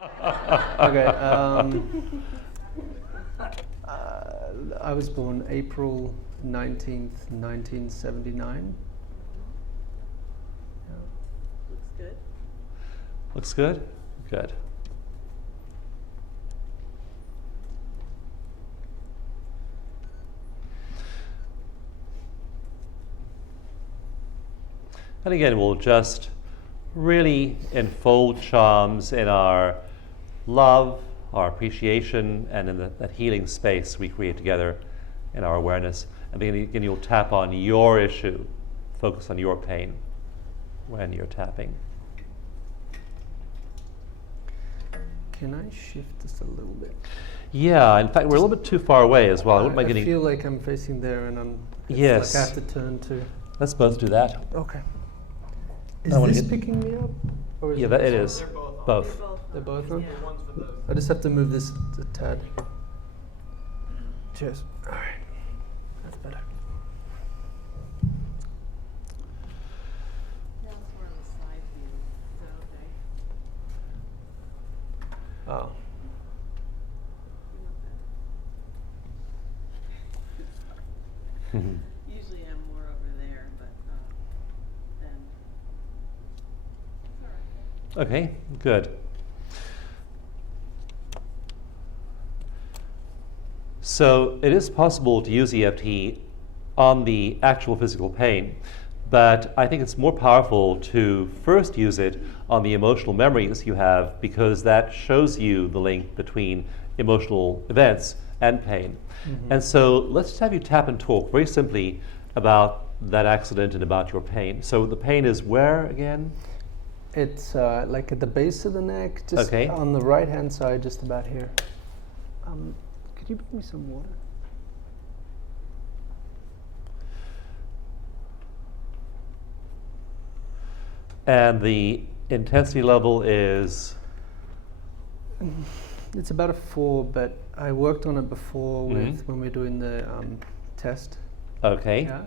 Okay. I was born April 19th, 1979. Yeah. Looks good. Looks good? Good. And again, we'll just really enfold charms in our love, our appreciation, and in that healing space we create together in our awareness. And then again, you'll tap on your issue, focus on your pain when you're tapping. Can I shift this a little bit? Yeah, in fact, we're a little bit too far away as well. I wouldn't mind I getting. feel like I'm facing there, and it's Yes. like I have to turn to. Let's both do that. Okay. Is I wanna this get- picking me up? Or is Yeah, it it is. They're Both. both. They're both on. on? Yeah. One's for both. I just have to move this a tad. Cheers. All right. That's better. Yeah, it's more of a side view. Is that okay? Oh. You want that? Usually I'm more over there, but then it's all right. Okay, good. So it is possible to use EFT on the actual physical pain, but I think it's more powerful to first use it on the emotional memories you have, because that shows you the link between emotional events and pain. And so let's just have you tap and talk very simply about that accident and about your pain. So the pain is where again? It's like at the base of the neck, just Okay. on the right hand side, just about here. Could you bring me some water? And the intensity level is It's about a 4, but I worked on it before Mhm. with when we were doing the test. okay. Yeah.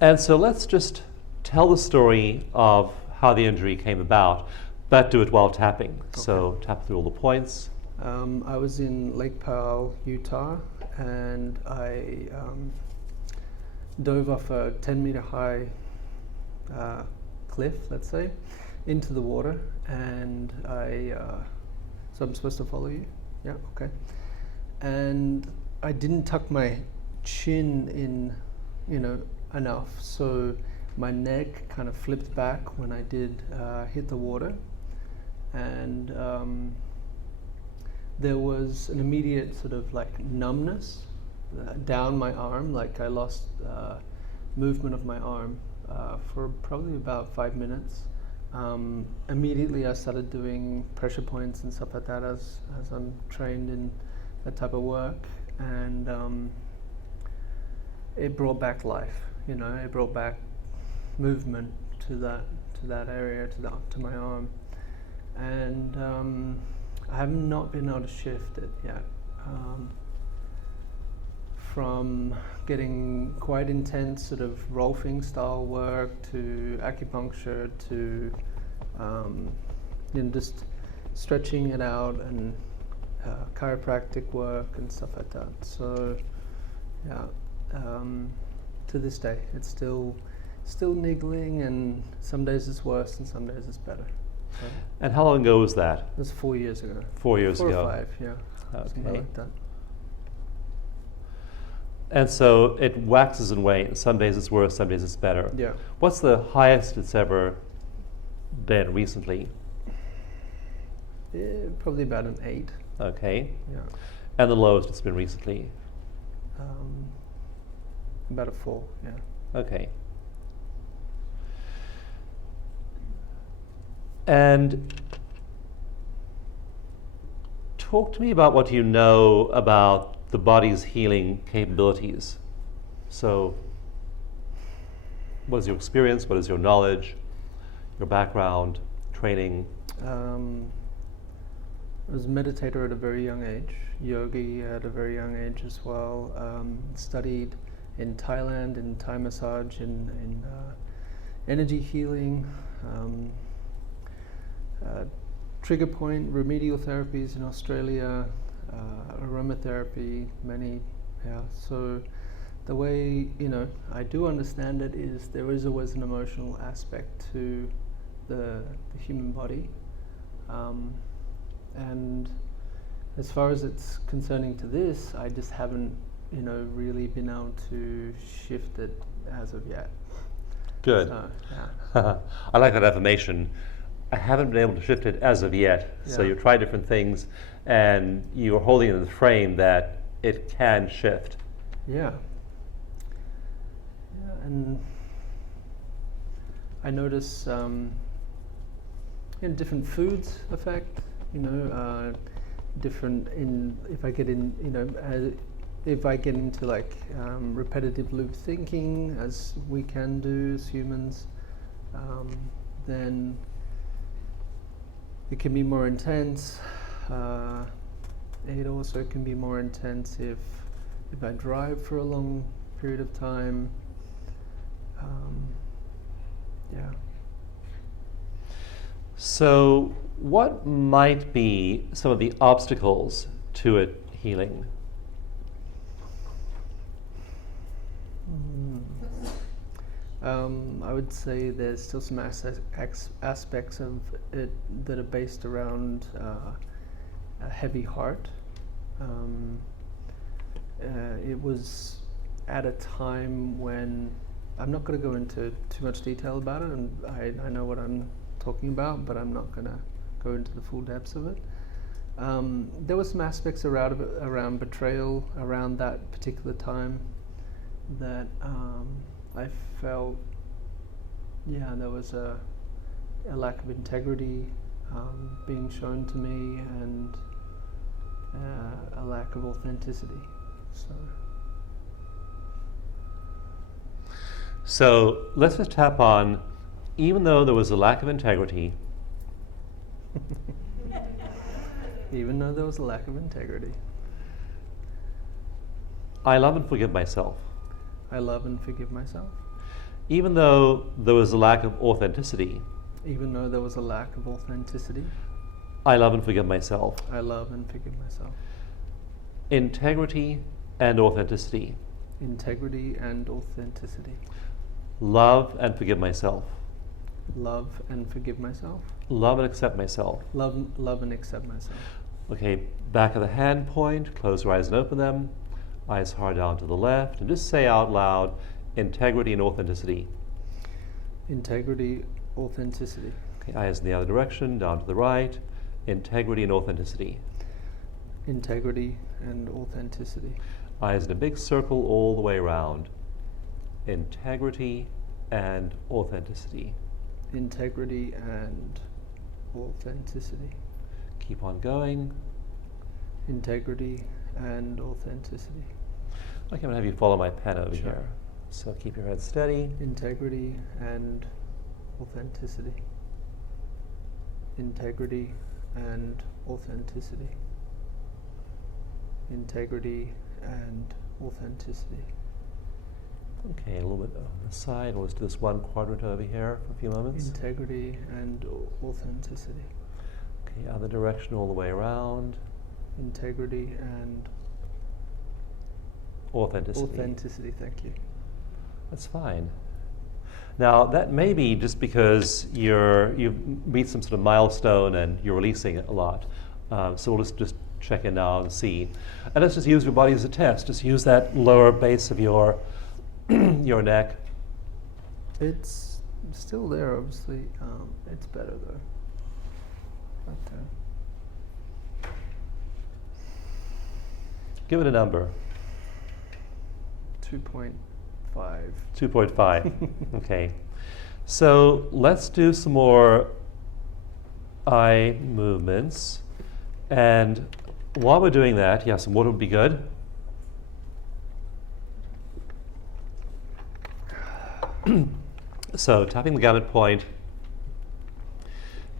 And so let's just tell the story of how the injury came about, but do it while tapping. So tap through all the points. I was in Lake Powell, Utah, and I dove off a 10-meter high cliff, let's say, into the water, and so I'm supposed to follow you? Yeah, okay. And I didn't tuck my chin in, enough, so my neck kind of flipped back when I did hit the water, and there was an immediate sort of like numbness down my arm, like I lost movement of my arm for probably about 5 minutes. Immediately I started doing pressure points and stuff like that as I'm trained in that type of work, and it brought back life, it brought back movement to that area, to my arm, and I have not been able to shift it yet. From getting quite intense sort of Rolfing style work to acupuncture to just stretching it out and chiropractic work and stuff like that. So yeah, to this day it's still niggling, and some days it's worse and some days it's better. So And how long ago was that? it was 4 years ago. 4 years 4 ago. or 5, yeah. Something Okay. like that. And so it waxes and wanes. Some days it's worse, some days it's better. Yeah. What's the highest it's ever been recently? Probably about an 8. Okay. Yeah. And the lowest it's been recently? About a 4. Yeah. Okay. And talk to me about what you know about the body's healing capabilities. So, what is your experience? What is your knowledge? Your background, training? I was a meditator at a very young age, yogi at a very young age as well. Studied in Thailand in Thai massage in energy healing, trigger point remedial therapies in Australia, aromatherapy, many, yeah. So the way, I do understand it is there is always an emotional aspect to the human body. And as far as it's concerning to this, I just haven't, really been able to shift it as of yet. Good. So, yeah. I like that affirmation. I haven't been able to shift it as of yet. So Yeah. you try different things, and you're holding in the frame that it can shift. Yeah. Yeah, and I notice different foods affect, different if I get in, if I get into like repetitive loop thinking, as we can do as humans, then it can be more intense. It also can be more intense if I drive for a long period of time. Yeah. So what might be some of the obstacles to it healing? I would say there's still some aspects of it that are based around a heavy heart. It was at a time when, I'm not going to go into too much detail about it, and I know what I'm talking about, but I'm not going to go into the full depths of it. There were some aspects around betrayal around that particular time that I felt, there was a lack of integrity being shown to me, and a lack of authenticity. So let's just tap on, even though there was a lack of integrity, Even though there was a lack of integrity, I love and forgive myself. I love and forgive myself. Even though there was a lack of authenticity, Even though there was a lack of authenticity, I love and forgive myself. I love and forgive myself. Integrity and authenticity. Integrity and authenticity. Love and forgive myself. Love and forgive myself. Love and accept myself. Love and accept myself. Okay, back of the hand point, close your eyes and open them. Eyes hard down to the left, and just say out loud, integrity and authenticity. Integrity, authenticity. Okay, eyes in the other direction, down to the right, integrity and authenticity. Integrity and authenticity. Eyes in a big circle all the way around. Integrity and authenticity. Integrity and authenticity. Keep on going. Integrity and authenticity. Okay, I'm going to have you follow my pen over Sure. here. So keep your head steady. Integrity and authenticity. Integrity and authenticity. Integrity and authenticity. Okay, a little bit on the side. We'll just do this one quadrant over here for a few moments. Integrity and authenticity. Okay, other direction all the way around. Integrity and Authenticity. authenticity, thank you. That's fine. Now, that may be just because you've reached some sort of milestone and you're releasing it a lot. So we'll just check in now and see. And let's just use your body as a test. Just use that lower base of your your neck. It's still there, obviously. It's better though. But, Give it a number. 2.5. 2.5. Okay. So let's do some more eye movements. And while we're doing that, yeah, some water would be good. So tapping the gannett point.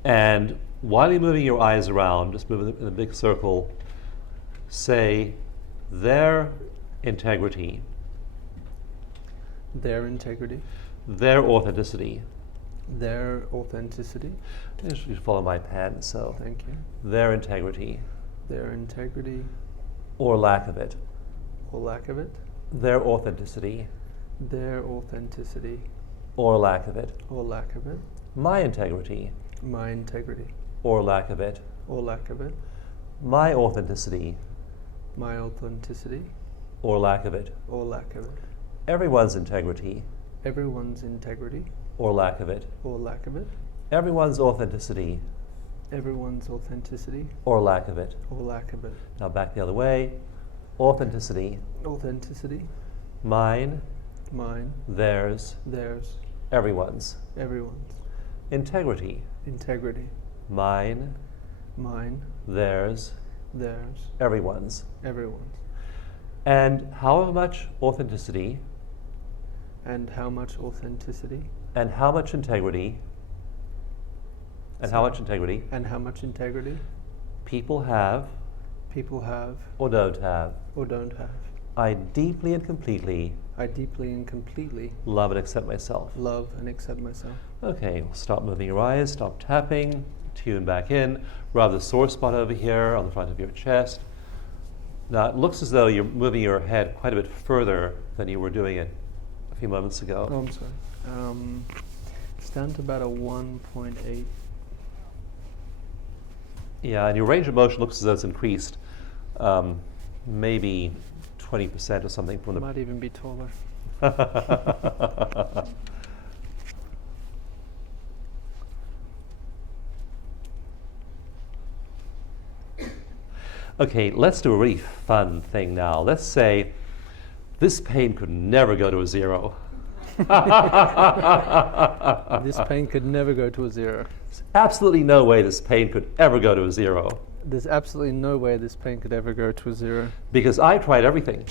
And while you're moving your eyes around, just move in a big circle, say their integrity, Their integrity, their authenticity, their authenticity. You should follow my pen, so Thank you. their integrity, Their integrity or lack of it, or lack of it. their authenticity, Their authenticity or lack of it, or lack of it. my integrity, My integrity or lack of it, or lack of it. my authenticity, My authenticity or lack of it, or lack of it. everyone's integrity, Everyone's integrity or lack of it, or lack of it. everyone's authenticity, Everyone's authenticity or lack of it. or lack of it. Now back the other way. Authenticity, Authenticity, mine, mine, theirs, theirs, everyone's. everyone's. Integrity, Integrity, mine, mine, theirs, theirs, everyone's. everyone's. And however much authenticity And how much authenticity and how much integrity and how Sorry. much integrity and how much integrity people have people have or don't have, or don't have. I deeply and completely I deeply and completely love and accept myself. love and accept myself. Okay, well, stop moving your eyes, stop tapping, tune back in. Rub the sore spot over here on the front of your chest. Now it looks as though you're moving your head quite a bit further than you were doing it a few moments ago. Oh, I'm sorry. It's down to about a 1.8. Yeah, and your range of motion looks as though it's increased, maybe 20% or something from the. Might even be taller. Okay, let's do a really fun thing now. Let's say this pain could never go to a zero. This pain could never go to a zero. There's absolutely no way this pain could ever go to a zero There's absolutely no way this pain could ever go to a zero because I tried everything.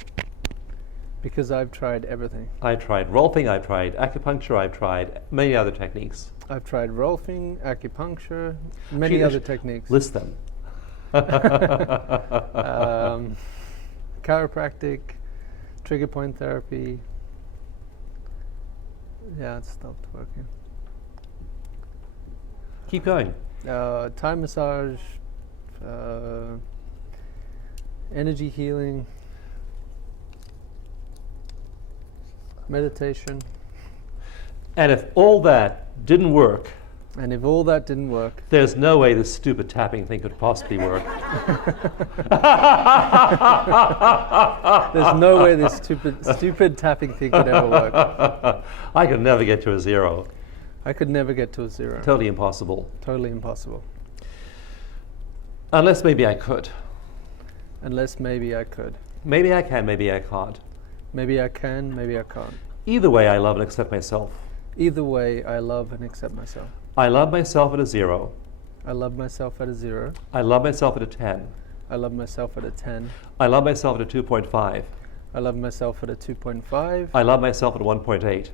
because I've tried everything. I tried rolfing, I tried acupuncture, I've tried many other techniques. I've tried rolfing, acupuncture, many Actually, other techniques. List them. Chiropractic, trigger point therapy. Yeah, it stopped working. Keep going. Thai massage, energy healing, meditation. And if all that didn't work, And if all that didn't work, there's no way this stupid tapping thing could possibly work. there's no way this stupid tapping thing could ever work. I could never get to a zero. I could never get to a zero. Totally impossible. Totally impossible. Unless maybe I could. Unless maybe I could. Maybe I can, maybe I can't. Maybe I can, maybe I can't. Either way, I love and accept myself. Either way, I love and accept myself. I love myself at a zero. I love myself at a 0. I love myself at a 10. I love myself at a 10. I love myself at a 2.5. I love myself at a 2.5. I love myself at a 1.8.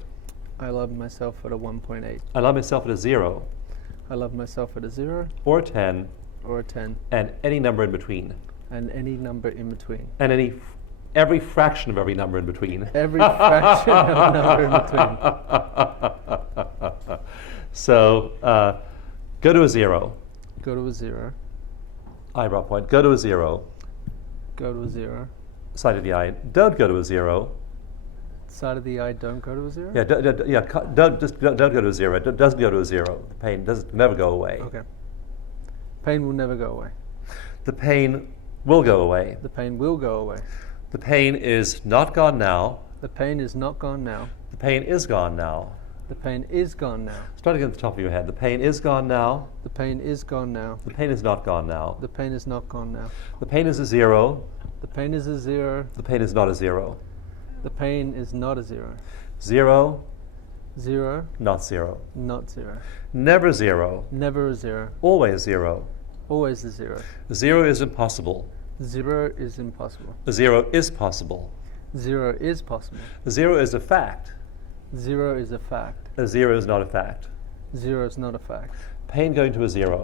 I love myself at a 1.8. I love myself at a 0 I love myself at a 0 or a 10 or a 10 and any number in between. and any number in between. And every fraction of every number in between. Every fraction of a number in between. So go to a 0. Go to a 0. Eyebrow point. Go to a 0. Go to a 0. Side of the eye. Don't go to a 0. Side of the eye, don't go to a 0? Yeah, don't go to a 0. It doesn't go to a 0. The pain doesn't never go away. Okay. Pain will never go away. The pain will go away. The pain will go away. The pain is not gone now. The pain is not gone now. The pain is gone now. The pain is gone now. Start again at the top of your head. The pain is gone now. The pain is gone now. The pain is not gone now. The pain is not gone now. The pain is a 0. The pain is a 0. The pain is not a 0. The pain is not a 0. 0, 0, not 0. not 0. Never 0. Never a 0. Always 0. Always a 0. 0 is impossible. 0 is impossible. A 0 is possible. 0 is possible. A 0 is a fact. 0 is a fact. A 0 is not a fact. 0 is not a fact. Pain going to a 0.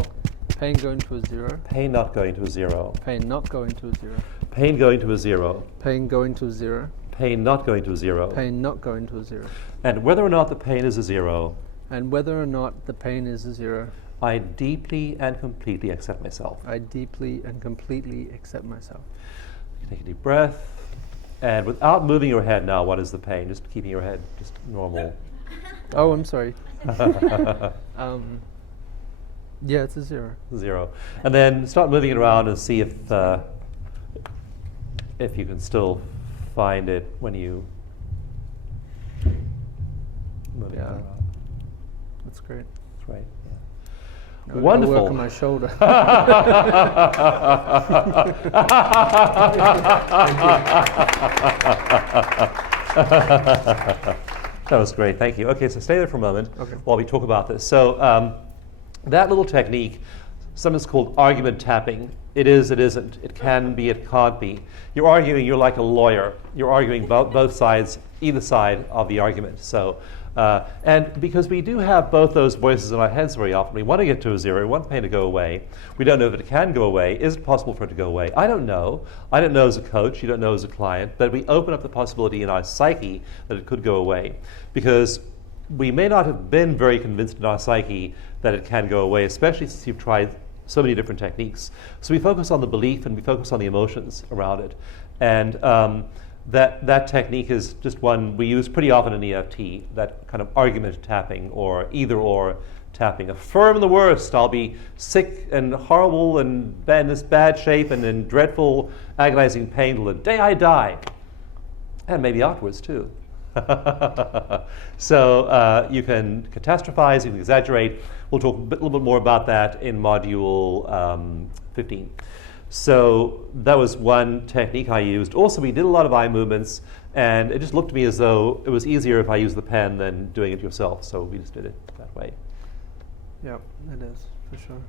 Pain going to a 0. Pain not going to a 0. Pain not going to a 0. Pain going to a 0. Pain going to a 0. Pain not going to a 0. Pain not going to a 0. And whether or not the pain is a 0, And whether or not the pain is a 0, I deeply and completely accept myself. I deeply and completely accept myself. Take a deep breath. And without moving your head now, what is the pain? Just keeping your head just normal. Oh, I'm sorry. Yeah, it's a 0. 0. And then start moving it around and see if you can still find it when you move it Yeah. around. That's great. That's right. Yeah. I'll Wonderful. work on my shoulder. That was great, thank you. Okay, so stay there for a moment Okay. while we talk about this. So that little technique, something's called argument tapping. It is, it isn't. It can be, it can't be. You're arguing, you're like a lawyer. You're arguing both sides, either side of the argument. So, and because we do have both those voices in our heads very often, we want to get to a 0, we want the pain to go away. We don't know if it can go away. Is it possible for it to go away? I don't know. I don't know as a coach, you don't know as a client, but we open up the possibility in our psyche that it could go away. Because we may not have been very convinced in our psyche that it can go away, especially since you've tried so many different techniques. So we focus on the belief and we focus on the emotions around it. And that technique is just one we use pretty often in EFT, that kind of argument tapping or either or tapping. Affirm the worst. I'll be sick and horrible and in this bad shape and in dreadful, agonizing pain till the day I die. And maybe afterwards too. So you can catastrophize, you can exaggerate. We'll talk a little bit more about that in module 15. So that was one technique I used. Also, we did a lot of eye movements, and it just looked to me as though it was easier if I used the pen than doing it yourself. So we just did it that way. Yeah, it is, for sure.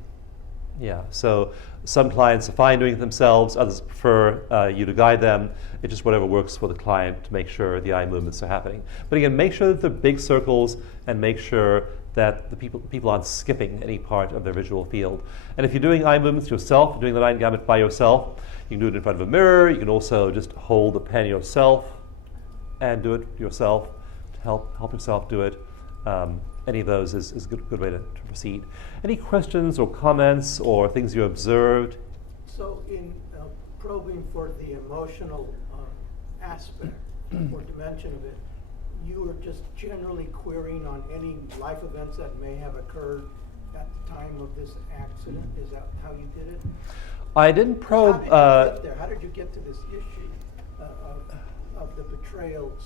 Yeah, so some clients are fine doing it themselves, others prefer you to guide them. It's just whatever works for the client to make sure the eye movements are happening. But again, make sure that they're big circles and make sure that the people aren't skipping any part of their visual field. And if you're doing eye movements yourself, doing the line gamut by yourself, you can do it in front of a mirror. You can also just hold the pen yourself and do it yourself to help yourself do it. Any of those is a good way to proceed. Any questions or comments or things you observed? So in probing for the emotional aspect or dimension of it, you were just generally querying on any life events that may have occurred at the time of this accident? Is that how you did it? I didn't probe. How did you get there? How did you get to this issue of the betrayal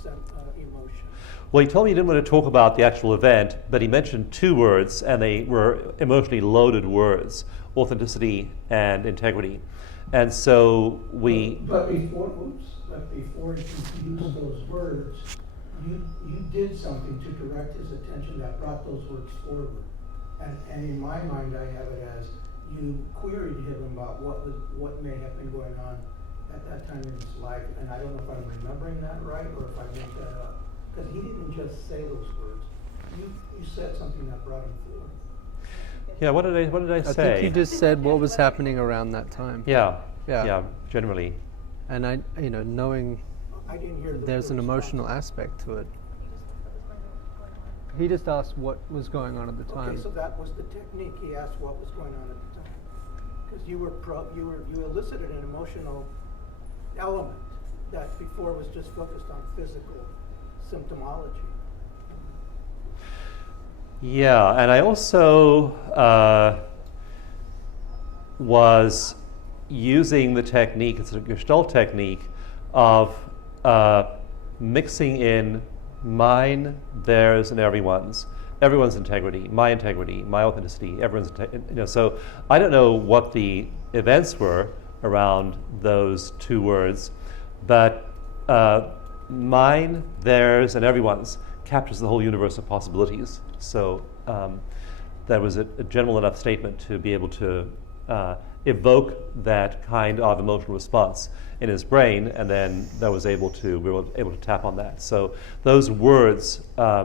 emotion? Well, he told me he didn't want to talk about the actual event, but he mentioned 2 words, and they were emotionally loaded words: authenticity and integrity. And so we. But before you used those words, you did something to direct his attention that brought those words forward. And in my mind, I have it as you queried him about what may have been going on at that time in his life. And I don't know if I'm remembering that right or if I made that up. Because he didn't just say those words. You said something that brought him forward. Yeah, what did I say? I think you just said what was happening around that time. Yeah, Yeah. generally. And knowing I didn't hear the there's an response. emotional aspect to it. He just asked what was going on at the time. Okay, so that was the technique. He asked what was going on at the time. Because you elicited an emotional element that before was just focused on physical symptomology. Yeah, and I also was using the technique, it's a Gestalt technique, of mixing in mine, theirs, and everyone's integrity, my authenticity, everyone's so I don't know what the events were around those 2 words, but mine, theirs, and everyone's captures the whole universe of possibilities. So that was a general enough statement to be able to evoke that kind of emotional response in his brain, and then we were able to tap on that. So those words,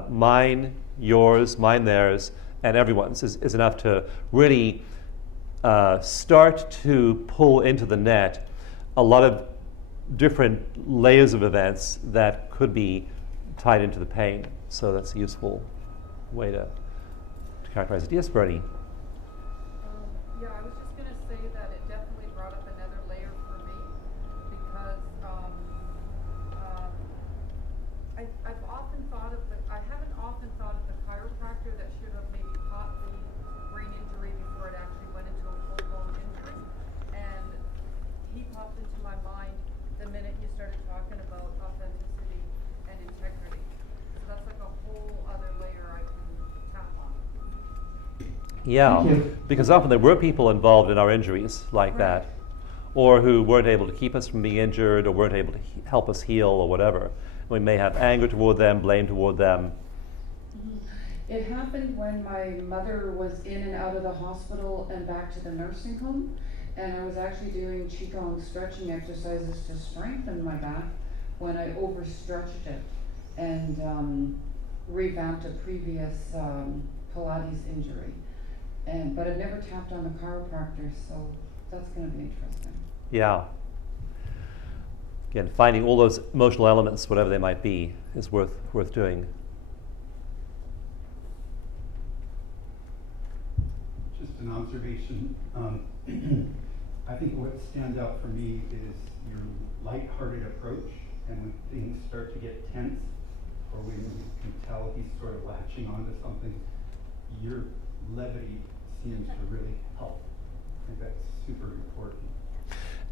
mine, yours, mine, theirs, and everyone's, is enough to really start to pull into the net a lot of different layers of events that could be tied into the pain. So that's a useful way to to characterize it. Yes, Bernie. Yeah, I was just gonna say that it definitely brought up another layer for me because I've often thought of I haven't often thought of the chiropractor that should have maybe caught the brain injury before it actually went into a full-blown injury. And he popped into my mind the minute you started talking about authenticity and integrity. So that's like a whole other layer I can tap on. Yeah, Thank you. because often there were people involved in our injuries like Right. that, or who weren't able to keep us from being injured, or weren't able to help us heal, or whatever. We may have anger toward them, blame toward them. It happened when my mother was in and out of the hospital and back to the nursing home, and I was actually doing Qigong stretching exercises to strengthen my back when I overstretched it and revamped a previous Pilates injury. But I've never tapped on the chiropractor, so that's going to be interesting. Yeah. Again, finding all those emotional elements, whatever they might be, is worth doing. Just an observation. I think what stands out for me is your lighthearted approach, and when things start to get tense, or when you can tell he's sort of latching onto something, your levity seems to really help. I think that's super important.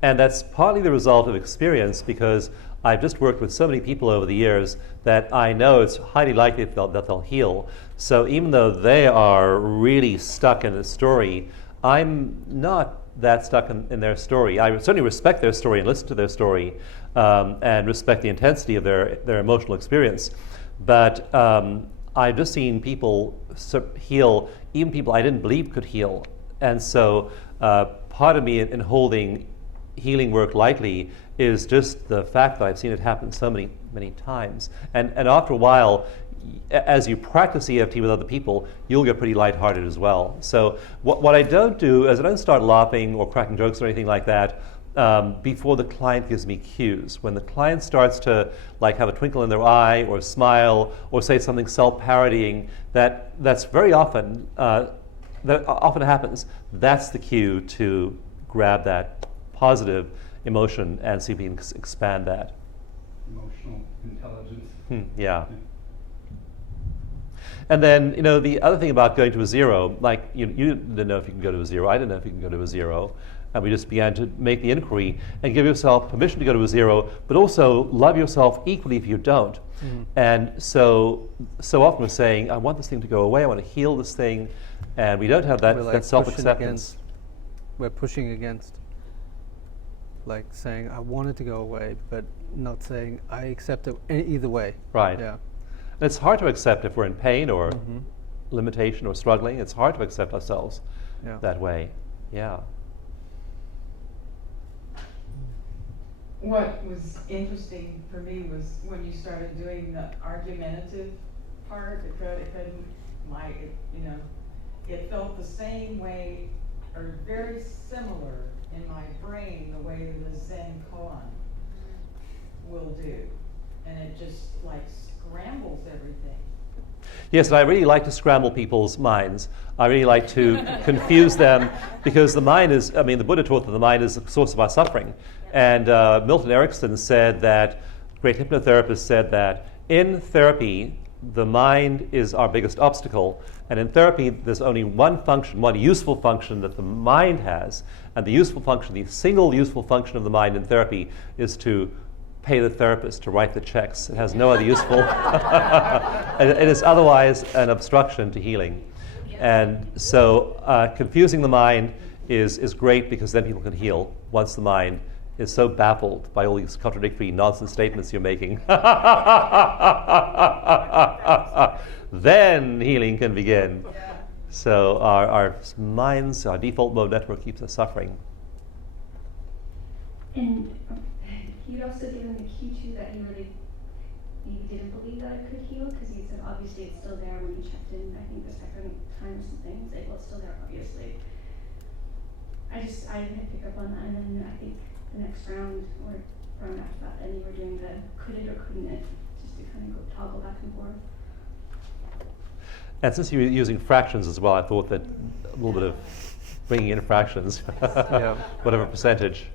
And that's partly the result of experience, because I've just worked with so many people over the years that I know it's highly likely that they'll heal. So even though they are really stuck in a story, I'm not that stuck in their story. I certainly respect their story and listen to their story, and respect the intensity of their emotional experience. But I've just seen people heal, even people I didn't believe could heal. And so part of me in holding healing work lightly is just the fact that I've seen it happen so many times. And after a while, as you practice EFT with other people, you'll get pretty lighthearted as well. So what I don't do is I don't start laughing or cracking jokes or anything like that before the client gives me cues. When the client starts to like have a twinkle in their eye or smile or say something self-parodying, that's very often, that often happens. That's the cue to grab that positive emotion and see if we can expand that. Emotional intelligence. Yeah. And then, the other thing about going to a zero, like you didn't know if you can go to a zero, I didn't know if you can go to a zero, and we just began to make the inquiry and give yourself permission to go to a zero, but also love yourself equally if you don't. And so often we're saying, I want this thing to go away, I want to heal this thing, and we don't have that, We're, like, that self-acceptance. We're pushing against, like saying, I want it to go away, but not saying, I accept it either way. Right. Yeah. And it's hard to accept if we're in pain or limitation or struggling. It's hard to accept ourselves Yeah. that way. Yeah. What was interesting for me was when you started doing the argumentative part, it felt the same way or very similar in my brain the way the Zen koan will do. And it just like scrambles everything. Yes, and I really like to scramble people's minds. I really like to confuse them, because the mind is, the Buddha taught that the mind is the source of our suffering. And Milton Erickson said that, great hypnotherapist said that, in therapy, the mind is our biggest obstacle. And in therapy, there's only one function, one useful function that the mind has. And the useful function, the single useful function of the mind in therapy is to pay the therapist to write the checks. It has no other useful, it is otherwise an obstruction to healing. And so confusing the mind is great, because then people can heal once the mind is so baffled by all these contradictory nonsense statements you're making. Then healing can begin. So our minds, our default mode network keeps us suffering. And he'd also given the cue too that he didn't believe that it could heal, because he said obviously it's still there when he checked in, I think the second time or something. He's like, well, it's still there obviously. I didn't pick up on that, and then I think the next round or round after that, then you were doing the could it or couldn't it, just to kind of go toggle back and forth. And since you were using fractions as well, I thought that a little bit of bringing in fractions, Yeah. whatever percentage.